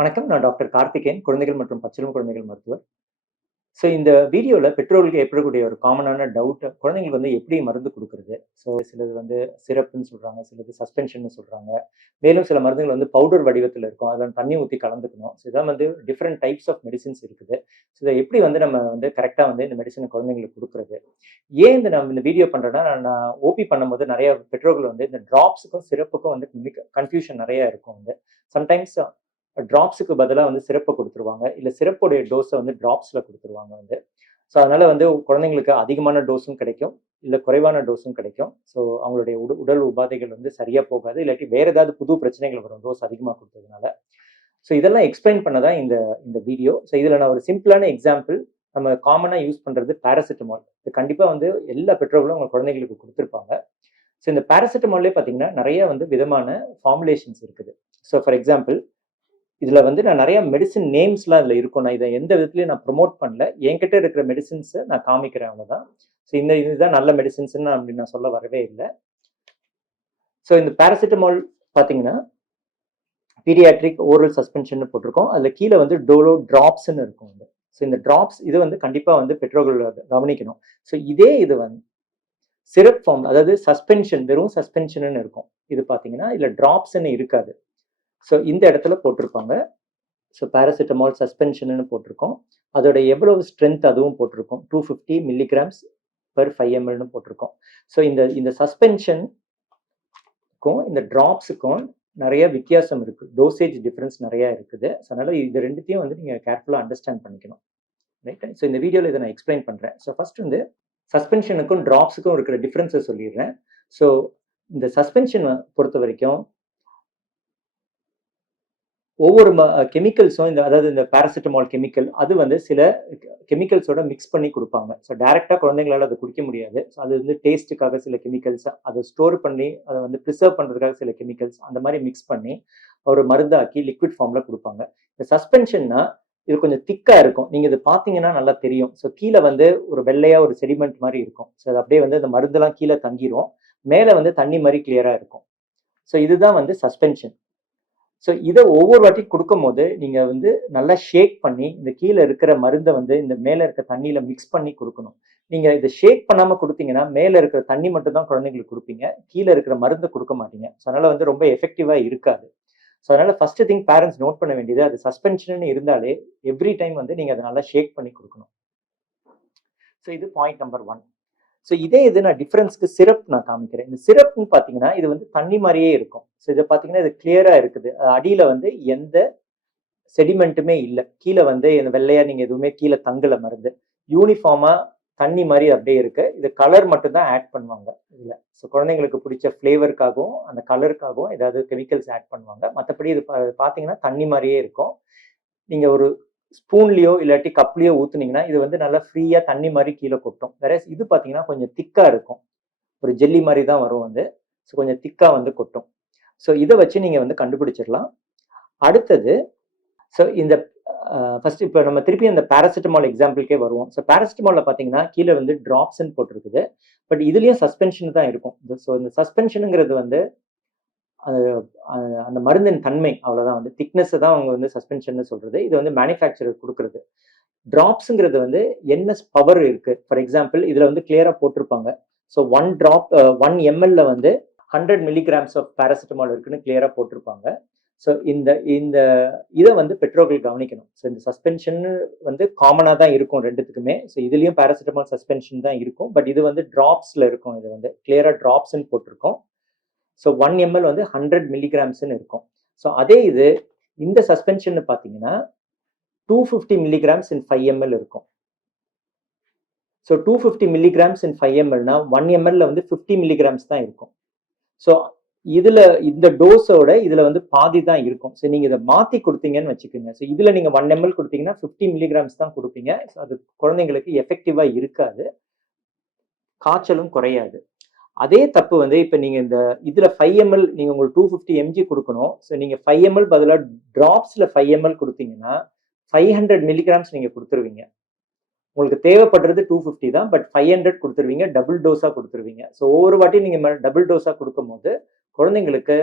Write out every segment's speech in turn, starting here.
வணக்கம். நான் டாக்டர் கார்த்திகேயன், குழந்தைகள் மற்றும் பச்சிளம் குழந்தைகள் மருத்துவர். இந்த வீடியோல பெற்றோர்களுக்கு ஏற்படக்கூடிய ஒரு காமனான டவுட், குழந்தைங்களுக்கு எப்படி மருந்து குடுக்குறது? சிலது சிரப்ன்னு சொல்றாங்க, சிலது சஸ்பென்ஷன்னு சொல்றாங்க. மேலும் சில மருந்துகள் பவுடர் வடிவத்தில இருக்கும். அதில தண்ணி ஊத்தி கலந்துக்கணும். இதான் டிஃபரெண்ட் டைப்ஸ் ஆஃப் மெடிசின்ஸ் இருக்குது. இத எப்படி நம்ம கரெக்ட்டா இந்த மெடிசின குழந்தைங்களுக்கு குடுக்குறது? ஏன் நம்ம இந்த வீடியோ பண்றேன்னா, நான் ஓபி பண்ணும்போது நெறைய பெற்றோர்கள் இந்த டிராப்ஸுக்கும், சிரப்புக்கும் கன்ஃப்யூஷன் நெறைய இருக்கும் சம்டைம்ஸ் டிராப்ஸுக்கு பதிலா சிரப்ப குடுத்துருவாங்க. இல்ல சிரப்போடைய டோஸ டிராப்ஸ்ல குடுத்துருவாங்க அதனால குழந்தைங்களுக்கு அதிகமான டோஸும் கிடைக்கும். இல்ல குறைவான டோஸும் கிடைக்கும். அவங்களுடைய உடல் உபாதைகள் சரியா போகாது. இல்லாட்டி வேற ஏதாவது புது பிரச்சனைகள் வரும் டோஸ் அதிகமா குடுத்ததுனால. இதெல்லாம் எக்ஸ்பிளைன் பண்ண தான் இந்த இந்த வீடியோ. இதுல நான் ஒரு சிம்பிளான எக்ஸாம்பிள் நம்ம காமனா யூஸ் பண்றது பாராசிட்டமால். இது கண்டிப்பா எல்லா பெற்றோர்களும் அவங்க குழந்தைகளுக்கு குடுத்திருப்பாங்க. இந்த பாராசிட்டமால்லே பார்த்தீங்கன்னா, நெறைய விதமான ஃபார்முலேஷன்ஸ் இருக்குது. ஃபார் எக்ஸாம்பிள் இதுல நான் நெறைய மெடிசின் நேம்ஸ்லாம் இதுல இருக்கும். நான் இத எந்த விதத்திலயும் நான் ப்ரமோட் பண்ணல. என்கிட்ட இருக்கிற மெடிசின்ஸ நான் காமிக்கிறேன் அவ்வளவுதான். இதுதான் நல்ல மெடிசின்ஸ்ன்னு நான் சொல்ல வரவே இல்ல. இந்த பாராசிட்டமால் பார்த்தீங்கன்னா, பீடியாட்ரிக் ஓரல் சஸ்பென்ஷன்னு போட்டிருக்கோம். அதுல கீழ டோலோ டிராப்ஸ்ன்னு இருக்கும். இந்த டிராப்ஸ் இது கண்டிப்பா பெற்றோர்கள் கவனிக்கணும். இதே இது சிரப் ஃபார்ம், அதாவது சஸ்பென்ஷன், வெறும் சஸ்பென்ஷன்னு இருக்கும். இது பார்த்தீங்கன்னா, இதுல டிராப்ஸ்ன்னு இருக்காது. இந்த இடத்துல போட்டிருப்பாங்க. பாராசிட்டமால் சஸ்பென்ஷன்னு போட்டிருக்கோம். அதோட எவ்வளவு ஸ்ட்ரென்த் அதுவும் போட்டிருக்கோம். 250 மில்லிகிராம்ஸ் பெர் 5 mlன்னு போட்டிருக்கோம். இந்த சஸ்பென்ஷனுக்கும் இந்த டிராப்ஸுக்கும் நிறைய வித்தியாசம் இருக்கு. டோசேஜ் டிஃபரன்ஸ் நிறைய இருக்குது. அதனால இது ரெண்டுத்தையும் நீங்க கேர்ஃபுல்லா அண்டர்ஸ்டாண்ட் பண்ணிக்கணும். ரைட்? இந்த வீடியோல இதை நான் எக்ஸ்பிளைன் பண்றேன். ஃபர்ஸ்ட் சஸ்பென்ஷனுக்கும் டிராப்ஸுக்கும் இருக்கிற டிஃபரன்ஸை சொல்லிடுறேன். இந்த சஸ்பென்ஷனை பொறுத்த வரைக்கும் ஒவ்வொரு கெமிக்கல்ஸும் அதாவது இந்த பாராசிட்டமால் கெமிக்கல் அது சில கெமிக்கல்ஸோட மிக்ஸ் பண்ணி கொடுப்பாங்க. டைரக்டா குழந்தைங்களால அதை குடிக்க முடியாது. அது டேஸ்ட்டுக்காக சில கெமிக்கல்ஸ், அதை ஸ்டோர் பண்ணி அதை ப்ரிசர்வ் பண்றதுக்காக சில கெமிக்கல்ஸ், அந்த மாதிரி மிக்ஸ் பண்ணி ஒரு மருந்தாக்கி லிக்விட் ஃபார்ம்ல கொடுப்பாங்க. இந்த சஸ்பென்ஷன்னா இது கொஞ்சம் திக்கா இருக்கும். நீங்க இதை பார்த்தீங்கன்னா நல்லா தெரியும். கீழே ஒரு வெள்ளையா ஒரு செடிமெண்ட் மாதிரி இருக்கும். அது அப்படியே இந்த மருந்தெல்லாம் கீழே தங்கிரும். மேல தண்ணி மாதிரி கிளியரா இருக்கும். இதுதான் சஸ்பென்ஷன். இதை ஒவ்வொரு வாட்டி கொடுக்கும்போது நீங்க நல்லா ஷேக் பண்ணி இந்த கீழே இருக்கிற மருந்தை இந்த மேல இருக்க தண்ணியில மிக்ஸ் பண்ணி கொடுக்கணும். நீங்க இதை ஷேக் பண்ணாம கொடுத்தீங்கன்னா மேல இருக்கிற தண்ணி மட்டும் தான் குழந்தைங்களுக்கு கொடுப்பீங்க. கீழே இருக்கிற மருந்தை கொடுக்க மாட்டீங்க. அதனால ரொம்ப எஃபெக்டிவா இருக்காது. அதனால ஃபர்ஸ்ட் திங் பேரண்ட்ஸ் நோட் பண்ண வேண்டியது, அது சஸ்பென்ஷன் இருந்தாலே எவ்ரி டைம் நீங்க அதை நல்லா ஷேக் பண்ணி கொடுக்கணும். இது பாயிண்ட் நம்பர் 1. இதே இது நான் டிஃபரன்ஸ்க்கு சிரப் நான் காமிக்கிறேன். இந்த சிரப்னு பாத்தீங்கன்னா இது தண்ணி மாதிரியே இருக்கும். இதை பாத்தீங்கன்னா இது கிளியரா இருக்குது. அடியில எந்த செடிமெண்ட்டுமே இல்லை. கீழே இந்த வெள்ளையா நீங்க எதுவுமே கீழே தங்கல மருந்து. யூனிஃபார்மா தண்ணி மாதிரி அப்படியே இருக்கு. இது கலர் மட்டும் தான் ஆட் பண்ணுவாங்க இதுல. குழந்தைங்களுக்கு பிடிச்ச ஃபிளேவருக்காகவும் அந்த கலருக்காகவும் ஏதாவது கெமிக்கல்ஸ் ஆட் பண்ணுவாங்க. மற்றபடி இது பாத்தீங்கன்னா தண்ணி மாதிரியே இருக்கும். நீங்க ஒரு ஸ்பூன்லயோ இல்லாட்டி கப்லயோ ஊத்துனீங்கன்னா இது நல்லா ஃப்ரீயா தண்ணி மாதிரி கீழே கொட்டும். வேற இது பாத்தீங்கன்னா கொஞ்சம் திக்கா இருக்கும். ஒரு ஜெல்லி மாதிரி தான் வரும். கொஞ்சம் திக்கா கொட்டும். இதை வச்சு நீங்க கண்டுபிடிச்சிடலாம். அடுத்தது இந்த ஃபர்ஸ்ட் இப்போ நம்ம திருப்பி அந்த பாராசிட்டமால் எக்ஸாம்பிளுக்கே வருவோம். பாராசிட்டமால்ல பாத்தீங்கன்னா கீழே டிராப்ஸ்ன்னு போட்டிருக்குது. பட் இதுலயும் சஸ்பென்ஷன் தான் இருக்கும். இந்த சஸ்பென்ஷனுங்கிறது அந்த மருந்தின் தன்மை அவ்வளவுதான். திக்னஸ் தான் அவங்க சஸ்பென்ஷன் சொல்றது. இது மேனுஃபேக்சரர் கொடுக்கறது. டிராப்ஸ்ங்கிறது என்ன பவர் இருக்கு. ஃபார் எக்ஸாம்பிள் இதுல கிளியரா போட்டிருப்பாங்க. 1 டிராப் 1 mlல 100 மில்லிகிராம்ஸ் ஆஃப் பாராசிட்டமால் இருக்குன்னு கிளியரா போட்டிருப்பாங்க. இந்த இதை பெற்றோர்கள் கவனிக்கணும். இந்த சஸ்பென்ஷன் காமனா தான் இருக்கும் ரெண்டுத்துக்குமே. இதுலயும் பாராசிட்டமால் சஸ்பென்ஷன் தான் இருக்கும். பட் இது டிராப்ஸ்ல இருக்கும். இது கிளியரா டிராப்ஸ்ன்னு போட்டிருக்கோம். 1 ml 100 மில்லிகிராம்ஸ்ன்னு இருக்கும். அதே இது இந்த சஸ்பென்ஷன் பாத்தீங்கன்னா 250 மில்லிகிராம்ஸ் இன் 5 ml இருக்கும். 250 மில்லிகிராம்ஸ் இன் 5 mlனா 1 mlல 50 மில்லிகிராம்ஸ் தான் இருக்கும். இதுல இந்த டோஸோட இதுல பாதி தான் இருக்கும். நீங்க இதை மாத்தி கொடுத்தீங்கன்னு வச்சுக்கோங்க. இதுல நீங்க 1 ml கொடுத்தீங்கன்னா 50 மில்லிகிராம்ஸ் தான் கொடுப்பீங்க. அது குழந்தைங்களுக்கு எஃபெக்டிவா இருக்காது. காய்ச்சலும் குறையாது. அதே தப்பு இப்ப நீங்க இதுல 5 ml நீங்க உங்களுக்கு 250 mg கொடுக்கணும். நீங்க 5 ml பதிலா டிராப்ஸ்ல 5 ml கொடுத்தீங்கன்னா 500 மில்லிகிராம்ஸ் நீங்க கொடுத்துருவீங்க. உங்களுக்கு தேவைப்படுறது 250 தான். பட் 500 கொடுத்துருவீங்க. டபுள் டோஸா கொடுத்துருவீங்க. ஒவ்வொரு வாட்டி நீங்க டபுள் டோஸா கொடுக்கும் போது குழந்தைங்களுக்கு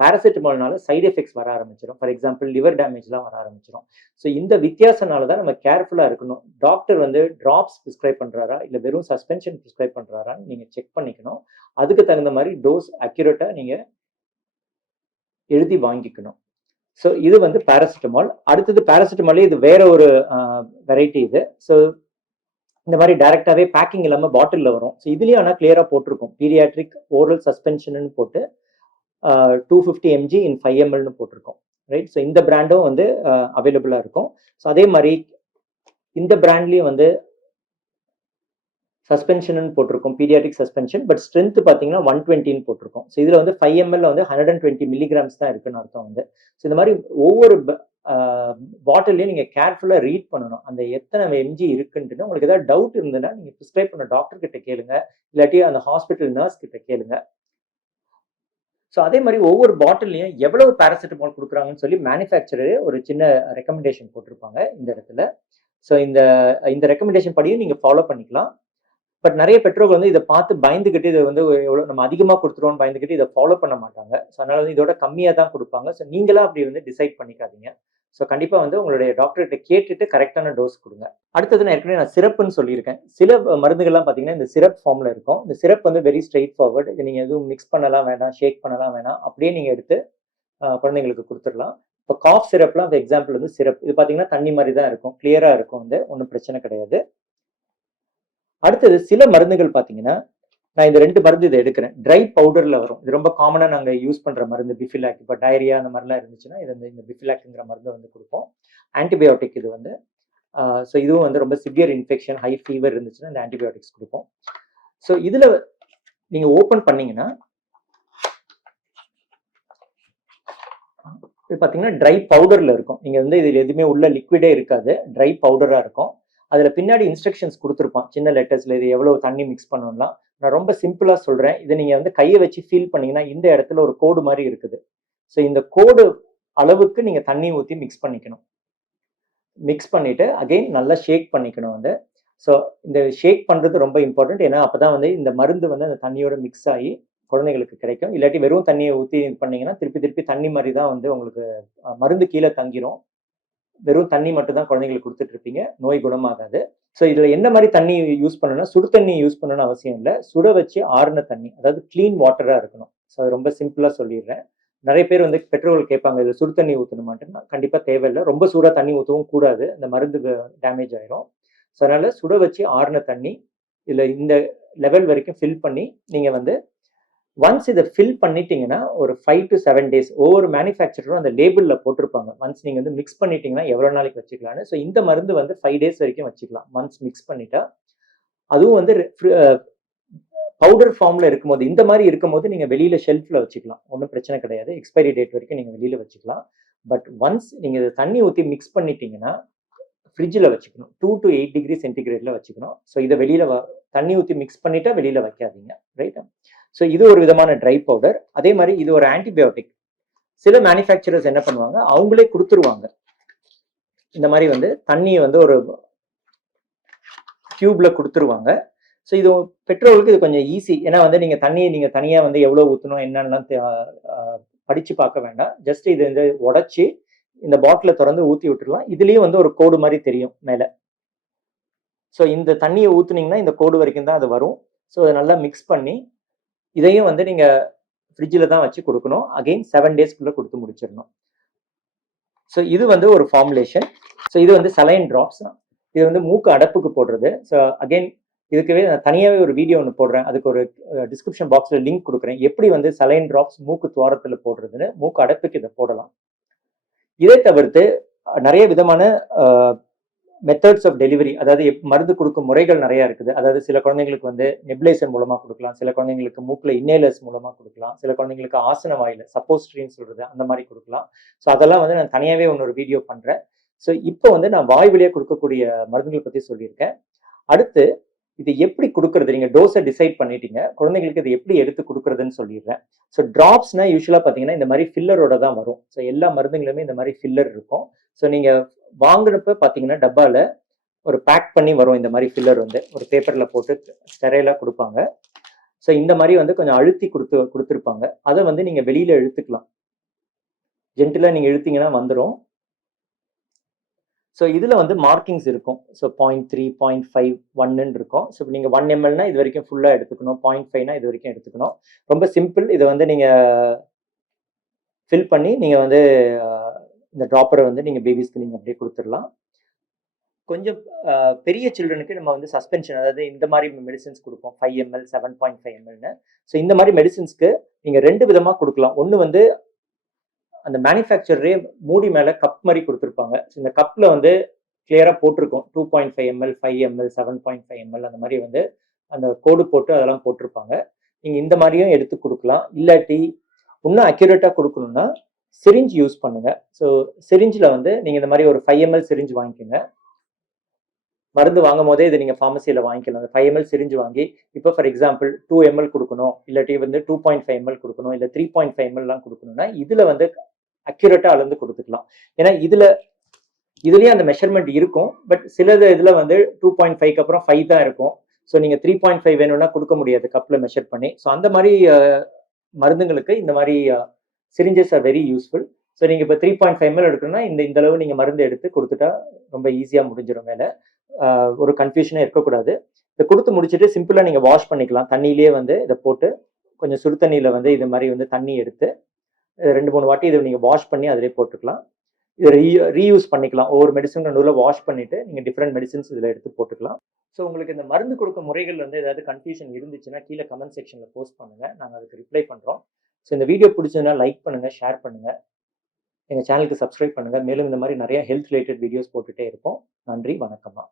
பேராசிட்டமால்னால சைடு எஃபெக்ட்ஸ் வர ஆரம்பிச்சிடும். ஃபார் எக்ஸாம்பிள் லிவர் டேமேஜ்லாம் வர ஆரம்பிச்சிடும். ஸோ இந்த வித்தியாசனால தான் நம்ம கேர்ஃபுல்லாக இருக்கணும். டாக்டர் வந்து ட்ராப்ஸ் ப்ரிஸ்கிரைப் பண்ணுறாரா இல்லை வெறும் சஸ்பென்ஷன் ப்ரிஸ்கிரைப் பண்ணுறாரான்னு நீங்கள் செக் பண்ணிக்கணும். அதுக்கு தகுந்த மாதிரி டோஸ் அக்யூரேட்டாக நீங்கள் எழுதி வாங்கிக்கணும். ஸோ இது வந்து பேராசிட்டமால். அடுத்தது பேராசிட்டமாலே இது வேற ஒரு வெரைட்டி இது. ஸோ இந்த மாதிரி டைரக்டாகவே பேக்கிங் இல்லாமல் பாட்டிலில் வரும். ஸோ இதுலேயும் ஆனால் கிளியராக போட்டிருக்கும் பீடியாட்ரிக் ஓரல் சஸ்பென்ஷன் போட்டு 250 mg இன் 5 mlன்னு போட்டிருக்கோம். ரைட். ஸோ இந்த பிராண்டும் வந்து அவைலபிளாக இருக்கும். ஸோ அதே மாதிரி இந்த பிராண்ட்லேயும் வந்து சஸ்பென்ஷன் போட்டிருக்கோம், பீடியாட்ரிக் சஸ்பென்ஷன். பட் ஸ்ட்ரென்த் பார்த்தீங்கன்னா 120 போட்டிருக்கோம். ஸோ இதில் வந்து 5 ml வந்து 120 மில்லிகிராம்ஸ் தான் இருக்குன்னு அர்த்தம் வந்து. ஸோ இந்த மாதிரி ஒவ்வொரு பாட்டிலையும் நீங்கள் கேர்ஃபுல்லாக ரீட் பண்ணணும். அந்த எத்தனை எம்ஜி இருக்குன்ட்டு உங்களுக்கு ஏதாவது டவுட் இருந்ததுன்னா நீங்கள் ப்ரிஸ்கிரைப் பண்ண டாக்டர் கிட்ட கேளுங்க, இல்லாட்டி அந்த ஹாஸ்பிட்டல் நர்ஸ் கிட்ட கேளுங்க. ஸோ அதே மாதிரி ஒவ்வொரு பாட்டிலையும் எவ்வளவு பேராசிட்டமால் கொடுக்குறாங்கன்னு சொல்லி மேனுஃபேக்சரரே ஒரு சின்ன ரெக்கமெண்டேஷன் போட்டிருப்பாங்க இந்த இடத்துல. ஸோ இந்த ரெக்கமெண்டேஷன் படியும் நீங்கள் ஃபாலோ பண்ணிக்கலாம். பட் நிறைய பெற்றோர்கள் வந்து இதை பார்த்து பயந்துக்கிட்டு இதை வந்து எவ்வளோ நம்ம அதிகமாக கொடுத்துருவோம்னு பயந்துக்கிட்டு இதை ஃபாலோ பண்ண மாட்டாங்க. ஸோ அதனால வந்து இதோட கம்மியாக தான் கொடுப்பாங்க. ஸோ நீங்களாம் அப்படி வந்து டிசைட் பண்ணிக்காதீங்க. ஸோ கண்டிப்பாக வந்து உங்களுடைய டாக்டர்கிட்ட கேட்டுட்டு கரெக்டான டோஸ் கொடுங்க. அடுத்தது நான் ஏற்கனவே நான் சிரப்புன்னு சொல்லியிருக்கேன். சில மருந்துகள்லாம் பார்த்தீங்கன்னா இந்த சிரப் ஃபார்மில் இருக்கும். இந்த சிரப் வந்து வெரி ஸ்ட்ரெயிட் ஃபார்வர்ட். இது நீங்கள் எதுவும் மிக்ஸ் பண்ணலாம் வேண்டாம், ஷேக் பண்ணலாம் வேணாம், அப்படியே நீங்கள் எடுத்து குழந்தைங்களுக்கு கொடுத்துடலாம். இப்போ காஃப் சிரப்லாம் அந்த எக்ஸாம்பிள் வந்து சிரப் இது பார்த்தீங்கன்னா தண்ணி மாதிரி தான் இருக்கும், கிளியராக இருக்கும், வந்து ஒன்றும் பிரச்சனை கிடையாது. அடுத்தது சில மருந்துகள் பார்த்தீங்கன்னா நான் இந்த 2 மருந்து இதை எடுக்கிறேன். ட்ரை பவுடர்ல வரும். இது ரொம்ப காமனாக நாங்கள் யூஸ் பண்ணுற மருந்து பிஃபிலாக். இப்போ டயரியா அந்த மாதிரிலாம் இருந்துச்சுன்னா இது வந்து இந்த பிஃபிலாக்ங்கிற மருந்து வந்து கொடுப்போம். ஆன்டிபயோட்டிக் இது வந்து. ஸோ இதுவும் வந்து ரொம்ப சிவியர் இன்ஃபெக்ஷன், ஹை ஃபீவர் இருந்துச்சுன்னா இந்த ஆன்டிபயோட்டிக்ஸ் கொடுப்போம். ஸோ இதில் நீங்கள் ஓப்பன் பண்ணீங்கன்னா இது பார்த்தீங்கன்னா ட்ரை பவுடர்ல இருக்கும். நீங்கள் வந்து இதில் எதுவுமே உள்ள லிக்விடே இருக்காது, ட்ரை பவுடராக இருக்கும். அதில் பின்னாடி இன்ஸ்ட்ரக்ஷன்ஸ் கொடுத்துருப்பான் சின்ன லெட்டர்ஸில், இது எவ்வளோ தண்ணி மிக்ஸ் பண்ணணும்லாம். நான் ரொம்ப சிம்பிளாக சொல்கிறேன். இதை நீங்கள் வந்து கையை வச்சு ஃபீல் பண்ணீங்கன்னா இந்த இடத்துல ஒரு கோடு மாதிரி இருக்குது. ஸோ இந்த கோடு அளவுக்கு நீங்கள் தண்ணி ஊற்றி மிக்ஸ் பண்ணிக்கணும். மிக்ஸ் பண்ணிவிட்டு அகெயின் நல்லா ஷேக் பண்ணிக்கணும் வந்து. ஸோ இந்த ஷேக் பண்ணுறது ரொம்ப இம்பார்ட்டன்ட். ஏன்னா அப்போ தான் வந்து இந்த மருந்து வந்து அந்த தண்ணியோட மிக்ஸ் ஆகி குழந்தைங்களுக்கு கிடைக்கும். இல்லாட்டி வெறும் தண்ணியை ஊற்றி இது பண்ணீங்கன்னா திருப்பி திருப்பி தண்ணி மாதிரி தான் வந்து உங்களுக்கு மருந்து கீழே தங்கிரும். வெறும் தண்ணி மட்டும் தான் குழந்தைங்களுக்கு கொடுத்துட்டு இருப்பீங்க, நோய் குணமாகாது. ஸோ இதில் என்ன மாதிரி தண்ணி யூஸ் பண்ணணும்னா சுடு தண்ணி யூஸ் பண்ணணும்னு அவசியம் இல்லை. சுட வச்சு ஆறுன தண்ணி, அதாவது க்ளீன் வாட்டராக இருக்கணும். ஸோ அது ரொம்ப சிம்பிளாக சொல்லிடுறேன். நிறைய பேர் வந்து பெற்றோர்கள் கேட்பாங்க இதில் சுடு தண்ணி ஊற்றணுமாட்டேன்னா கண்டிப்பாக தேவையில்லை. ரொம்ப சூடாக தண்ணி ஊற்றவும் கூடாது, அந்த மருந்து டேமேஜ் ஆயிரும். ஸோ அதனால சுட வச்சு ஆறுன தண்ணி இதில் இந்த லெவல் வரைக்கும் ஃபில் பண்ணி நீங்கள் வந்து ஒன்ஸ் இதை ஃபில் பண்ணிட்டீங்கன்னா ஒரு 5 to 7 days ஒவ்வொரு மேனுஃபேக்சரும் அந்த லேபிளில் போட்டிருப்பாங்க. ஒன்ஸ் நீங்கள் வந்து மிக்ஸ் பண்ணிட்டீங்கன்னா எவ்வளோ நாளைக்கு வச்சுக்கலான்னு. ஸோ இந்த மருந்து வந்து 5 days வரைக்கும் வச்சுக்கலாம் ஒன்ஸ் மிக்ஸ் பண்ணிட்டா. அதுவும் வந்து பவுடர் ஃபார்மில் இருக்கும்போது இந்த மாதிரி இருக்கும்போது நீங்கள் வெளியில் ஷெல்ஃபில் வச்சுக்கலாம், ஒன்றும் பிரச்சனை கிடையாது. எக்ஸ்பைரி டேட் வரைக்கும் நீங்கள் வெளியில் வச்சுக்கலாம். பட் ஒன்ஸ் நீங்கள் இதை தண்ணி ஊற்றி மிக்ஸ் பண்ணிட்டீங்கன்னா ஃப்ரிட்ஜில் வச்சுக்கணும். 2 to 8 degree சென்டிகிரேடில் வச்சுக்கணும். ஸோ இதை வெளியில் தண்ணி ஊற்றி மிக்ஸ் பண்ணிட்டா வெளியில் வைக்காதீங்க. ரைட்டா? ஸோ இது ஒரு விதமான ட்ரை பவுடர். அதே மாதிரி இது ஒரு ஆன்டிபயோட்டிக். சில மேனுஃபேக்சரர்ஸ் என்ன பண்ணுவாங்க, அவங்களே கொடுத்துருவாங்க இந்த மாதிரி வந்து தண்ணியை வந்து ஒரு டியூப்ல கொடுத்துருவாங்க. ஸோ இது பெற்றோர்களுக்கு இது கொஞ்சம் ஈஸி. ஏன்னா வந்து நீங்கள் தண்ணியை நீங்கள் தனியாக வந்து எவ்வளோ ஊற்றணும் என்னென்னலாம் படித்து பார்க்க வேண்டாம். ஜஸ்ட் இது வந்து உடச்சி இந்த பாட்டிலை திறந்து ஊற்றி விட்டுடலாம். இதுலேயும் வந்து ஒரு கோடு மாதிரி தெரியும் மேலே. ஸோ இந்த தண்ணியை ஊற்றுனீங்கன்னா இந்த கோடு வரைக்கும் தான் அது வரும். ஸோ அதை நல்லா மிக்ஸ் பண்ணி இதையும் வந்து நீங்கள் ஃப்ரிட்ஜில் தான் வச்சு கொடுக்கணும். அகெயின் 7 daysக்குள்ளே கொடுத்து முடிச்சிடணும். ஸோ இது வந்து ஒரு ஃபார்முலேஷன். ஸோ இது வந்து சலைன் ட்ராப்ஸ். இது வந்து மூக்கு அடப்புக்கு போடுறது. ஸோ அகெயின் இதுக்குவே நான் தனியாகவே ஒரு வீடியோ ஒன்று போடுறேன். அதுக்கு ஒரு டிஸ்கிரிப்ஷன் பாக்ஸில் லிங்க் கொடுக்குறேன், எப்படி வந்து சலைன் ட்ராப்ஸ் மூக்கு துவாரத்தில் போடுறதுன்னு. மூக்கு அடப்புக்கு இதை போடலாம். இதை தவிர்த்து நிறைய விதமான மெத்தட்ஸ் ஆஃப் டெலிவரி, அதாவது மருந்து கொடுக்கும் முறைகள் நிறைய இருக்குது. அதாவது சில குழந்தைங்களுக்கு வந்து நெபுலைசர் மூலமா கொடுக்கலாம், சில குழந்தைங்களுக்கு மூக்கில் இன்னேலர்ஸ் மூலமா கொடுக்கலாம், சில குழந்தைங்களுக்கு ஆசன வாயில சப்போஸ்ட்ரின்னு சொல்றது அந்த மாதிரி கொடுக்கலாம். ஸோ அதெல்லாம் வந்து நான் தனியாகவே ஒரு வீடியோ பண்றேன். ஸோ இப்போ வந்து நான் வாய் வழியாக கொடுக்கக்கூடிய மருந்துகள் பற்றி சொல்லியிருக்கேன். அடுத்து இது எப்படி கொடுக்கறது, நீங்க டோஸை டிசைட் பண்ணிட்டீங்க, குழந்தைங்களுக்கு இது எப்படி எடுத்து கொடுக்கறதுன்னு சொல்லிடுறேன். ஸோ ட்ராப்ஸ்னா யூஸ்வலா பார்த்தீங்கன்னா இந்த மாதிரி ஃபில்லரோட தான் வரும். ஸோ எல்லா மருந்துகளுமே இந்த மாதிரி ஃபில்லர் இருக்கும். ஸோ நீங்க வாங்குறப்ப பார்த்தீங்கன்னா டப்பால ஒரு பேக் பண்ணி வரும். இந்த மாதிரி ஃபில்லர் வந்து ஒரு பேப்பர்ல போட்டு ஸ்டெரைலா கொடுப்பாங்க. ஸோ இந்த மாதிரி வந்து கொஞ்சம் அழுத்தி கொடுத்துருப்பாங்க. அதை வந்து நீங்க வெளியில இழுத்துக்கலாம். ஜென்டிலாக நீங்கள் இழுத்தீங்கன்னா வந்துடும். ஸோ இதில் வந்து மார்க்கிங்ஸ் இருக்கும். ஸோ 0.3, 0.5, 1ன்னு இருக்கும். ஸோ இப்போ நீங்கள் 1 mlனா இது வரைக்கும் ஃபுல்லாக எடுத்துக்கணும், 0.5னா இது வரைக்கும் எடுத்துக்கணும். ரொம்ப சிம்பிள். இதை வந்து நீங்கள் ஃபில் பண்ணி நீங்கள் வந்து இந்த ட்ராப்பரை வந்து நீங்கள் பேபிஸ்க்கு நீங்கள் அப்படியே கொடுத்துடலாம். கொஞ்சம் பெரிய சில்ட்ரனுக்கு நம்ம வந்து சஸ்பென்ஷன், அதாவது இந்த மாதிரி மெடிசின்ஸ் கொடுப்போம், 5 ml, 7.5 mlன்னு. ஸோ இந்த மாதிரி மெடிசின்ஸ்க்கு நீங்கள் 2 விதமாக கொடுக்கலாம். ஒன்று வந்து அந்த மேனுஃபேக்சரரே மூடி மேலே கப் மாதிரி கொடுத்துருப்பாங்க. இந்த கப்பில் வந்து கிளியராக போட்டிருக்கும் 2.5 ml, 5 ml, 7.5 ml அந்த மாதிரி வந்து அந்த கோடு போட்டு அதெல்லாம் போட்டிருப்பாங்க. நீங்கள் இந்த மாதிரியும் எடுத்து கொடுக்கலாம். இல்லாட்டி இன்னும் அக்யூரேட்டாக கொடுக்கணும்னா சிரிஞ்ச் யூஸ் பண்ணுங்க. ஸோ சிரிஞ்சில் வந்து நீங்கள் இந்த மாதிரி ஒரு 5 ml சிரிஞ்ச் வாங்கிக்கோங்க. மருந்து வாங்கும் போதே இதை நீங்கள் ஃபார்மசியில் வாங்கிக்கலாம். அந்த 5 ml சிரிஞ்சு வாங்கி, இப்போ ஃபார் எக்ஸாம்பிள் 2 ml கொடுக்கணும், இல்லாட்டி வந்து 2.5 ml கொடுக்கணும், இல்லை 3.5 mlலாம் கொடுக்கணும்னா இதில் வந்து அக்யூரேட்டாக அளந்து கொடுத்துக்கலாம். ஏன்னா இதுலேயும் அந்த மெஷர்மெண்ட் இருக்கும். பட் சிலது இதில் வந்து 2.5க்கு அப்புறம் 5 தான் இருக்கும். ஸோ நீங்கள் 3.5 வேணும்னா கொடுக்க முடியாது கப்பில் மெஷர் பண்ணி. ஸோ அந்த மாதிரி மருந்துங்களுக்கு இந்த மாதிரி syringes are very useful. So நீங்கள் இப்போ 3.5 ml எடுக்கணும்னா இந்த அளவு நீங்கள் மருந்து எடுத்து கொடுத்துட்டா ரொம்ப ஈஸியாக முடிஞ்சிடும் வேலை. ஒரு கன்ஃபியூஷனே இருக்கக்கூடாது. இதை கொடுத்து முடிச்சுட்டு சிம்பிளாக நீங்கள் வாஷ் பண்ணிக்கலாம். தண்ணியிலேயே வந்து இதை போட்டு கொஞ்சம் சுடு தண்ணியில் வந்து இது மாதிரி வந்து தண்ணி எடுத்து 2-3 வாட்டி இதை நீங்கள் வாஷ் பண்ணி அதிலே போட்டுக்கலாம். இதை ரீயூஸ் பண்ணிக்கலாம். ஒவ்வொரு மெடிசன் நடுவில் வாஷ் பண்ணிவிட்டு நீங்கள் டிஃப்ரெண்ட் மெடிசன்ஸ் இதில் எடுத்து போட்டுக்கலாம். ஸோ உங்களுக்கு இந்த மருந்து கொடுக்க முறைகள் வந்து ஏதாவது கன்ஃபியூஷன் இருந்துச்சுன்னா கீழே கமெண்ட் செக்ஷனில் போஸ்ட் பண்ணுங்கள், நாங்கள் அதுக்கு ரிப்ளை பண்ணுறோம். ஸோ இந்த வீடியோ பிடிச்சதுன்னா லைக் பண்ணுங்கள், ஷேர் பண்ணுங்கள், எங்கள் சேனலுக்கு சப்ஸ்கிரைப் பண்ணுங்கள். மேலும் இந்த மாதிரி நிறைய ஹெல்த் ரிலேட்டட் வீடியோஸ் போட்டுகிட்டே இருப்போம். நன்றி, வணக்கம்மா.